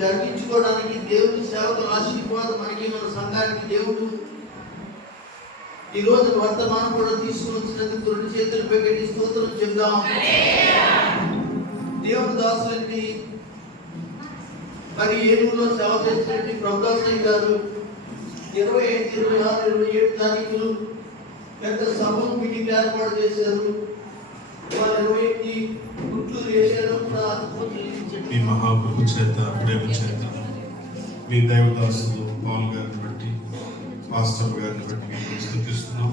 జరిగించుకోవడానికి దేవుడి సేవకుల ఆశీర్వాదం మనకి మన సంఘానికి దేవుడు. ఈరోజు వర్తమానం కూడా తీసుకుని వచ్చినందుకు రెండు చేతులు పెట్టి స్తోత్రం చెప్దాం. దేవుడు దాసులకి మరి ఏనుగులో సేవ చేసినటువంటి ప్రభుదాసయ్య గారు ఇరవై ఐదు ఇరవై ఆరు ఇరవై ఏడు తారీఖులు పెద్ద సభ మీటింగ్ ఏర్పాటు చేశారు. ఇరవై ఎనిమిది మీ మహాప్రభు చేత ప్రేమ చేత మీ దైవదాసులు పౌల్ గారిని బట్టి పాస్టర్ గారిని బట్టి మేము స్థుతిస్తున్నాం.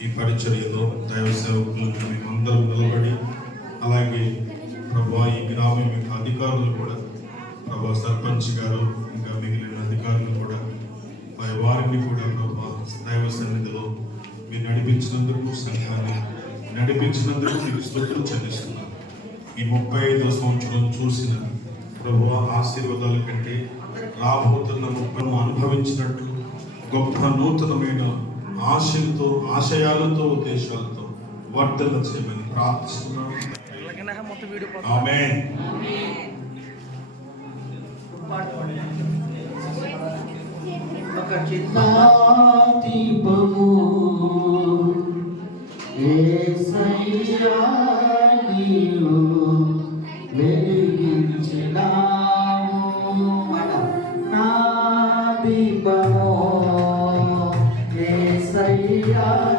ఈ పరిచర్యలో దైవ సేవకులు మేమందరం నిలబడి అలాగే ప్రభా ఈ గ్రామం యొక్క అధికారులు కూడా ప్రభా సర్పంచ్ గారు ఇంకా మిగిలిన అధికారులు కూడా మరి వారిని కూడా ప్రభా దైవ సన్నిధిలో మీరు నడిపించినందుకు సంఘాన్ని నడిపించినందుకు మీకు స్థుతులు చెల్లిస్తున్నాను ఈ ముప్పై ఐదో సంవత్సరం చూసిన ప్రభు ఆశీర్వాదాల కంటే రాబోతున్న ముప్పై అనుభవించినట్లు గొప్ప నూతనమైన ఆశలతో ఆశయాలతో ఉద్దేశాలతో వర్ధన చేయమని ప్రార్థిస్తున్నాను ఆమె ఒక చిన్న Yeah.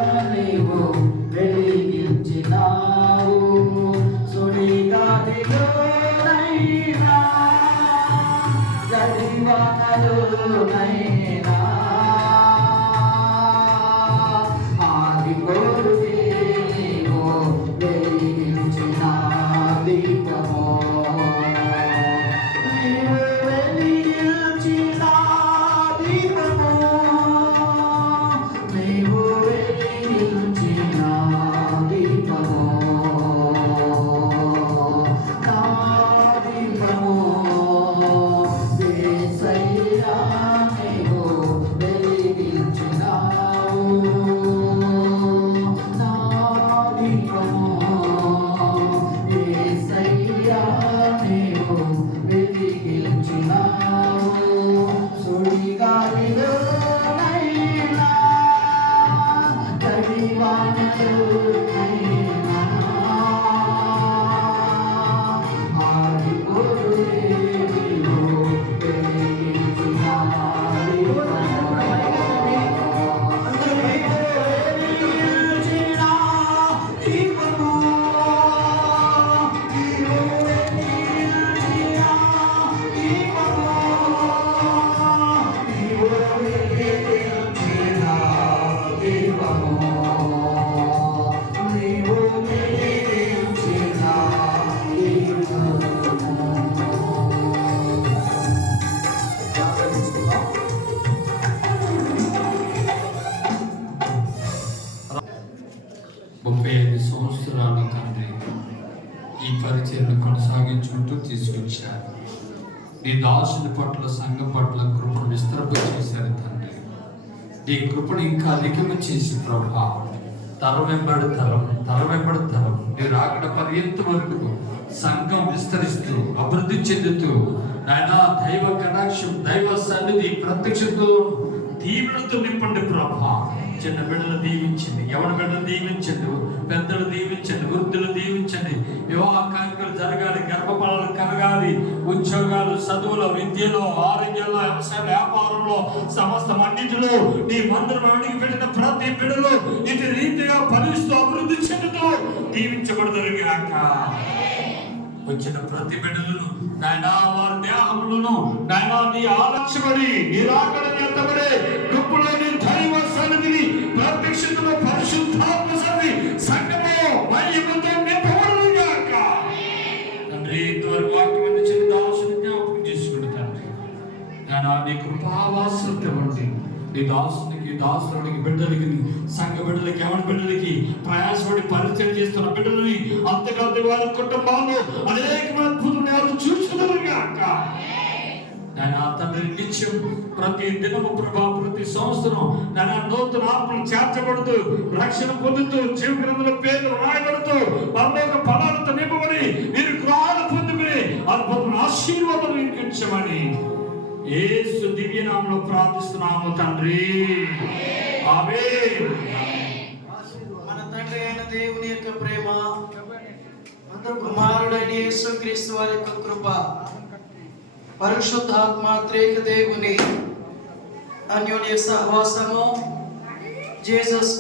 సంవత్సరాల తండ్రి ఈ పరిచయను కొనసాగించుకుంటూ తీసుకొచ్చారు. నీ దాసుని పట్ల సంఘం పట్ల కృపను విస్తరింప చేశారు తండ్రి. ఈ కృపను ఇంకా అధికము చేసి ప్రభా తరం వెంబడి తరం తరం వెంబడి తరం. నీ రాకడ పర్యంత వరకు సంఘం విస్తరిస్తూ అభివృద్ధి చెందుతూ నాయన దైవ కటాక్షం దైవ సన్నిధి ప్రత్యక్షతో దీవులతో నింపండి ప్రభా. చిన్న బిడ్డలు దీవించండి. ఎవరి బిడ్డలు దీవించండి. పెద్దలు దీవించండి. వృద్ధులు దీవించండి. వివాహ కార్యక్రమాలు జరగాలి. గర్భఫలాలు కలగాలి. ఉద్యోగాలు చదువులో విద్యలో ఆరోగ్యంలో వ్యవసాయ వ్యాపారంలో సమస్త అన్నిటిలో నీ మందిరం అడిగి పెట్టిన ప్రతి బిడ్డలు ఇటు రీతిగా ఫలిస్తూ అభివృద్ధి చెందుతూ దీవించబడదురుగాక వచ్చిన ప్రతి బిడ్డలను నాయనా వారి దేహములను నాయనా నీ ఆలక్ష్యపడి నీ రాకడ పరిశుద్ధాత్మ సన్ని సంఘము మహిమతో నింపబడుగాక తండ్రి ఇంతవరకు వాక్యం అందించిన దాసుని జ్ఞాపకం చేసుకుంటూ తండ్రి నాయనా నీ కృపావాసం ఇవ్వండి నీ దాసునికి దాసుడికి బిడ్డలకి సంఘ బిడ్డలకి ఎవరి బిడ్డలకి ప్రయాసపడి పరిచయం చేస్తున్న బిడ్డలని అంతేకాదు వారి కుటుంబాలు అనేక అద్భుతం ఎవరు చూసుకున్నారుగాక నేను తండ్రి నిత్యం ప్రతి దినము ప్రభా ప్రతి సంవత్సరం నేను నూతన ఆత్మలు చేర్చబడుతూ రక్షణ పొందుతూ జీవ గ్రంథుల పేర్లు రాయబడుతూ పరలోక ఫలాలతో నింపబడి మీరు గృహాలు పొందుకుని అద్భుతమైన ఆశీర్వాదం ఇంటికి ఏసు యేసు దివ్యనామంలో ప్రార్థిస్తున్నాము తండ్రి. ఆమేన్. మన తండ్రి అయిన దేవుని యొక్క ప్రేమ కుమారుడైన యేసు క్రీస్తు వారి యొక్క కృప పరిశుద్ధాత్మ త్రేక దేవుని అన్యోన్య సహవాసము జీసస్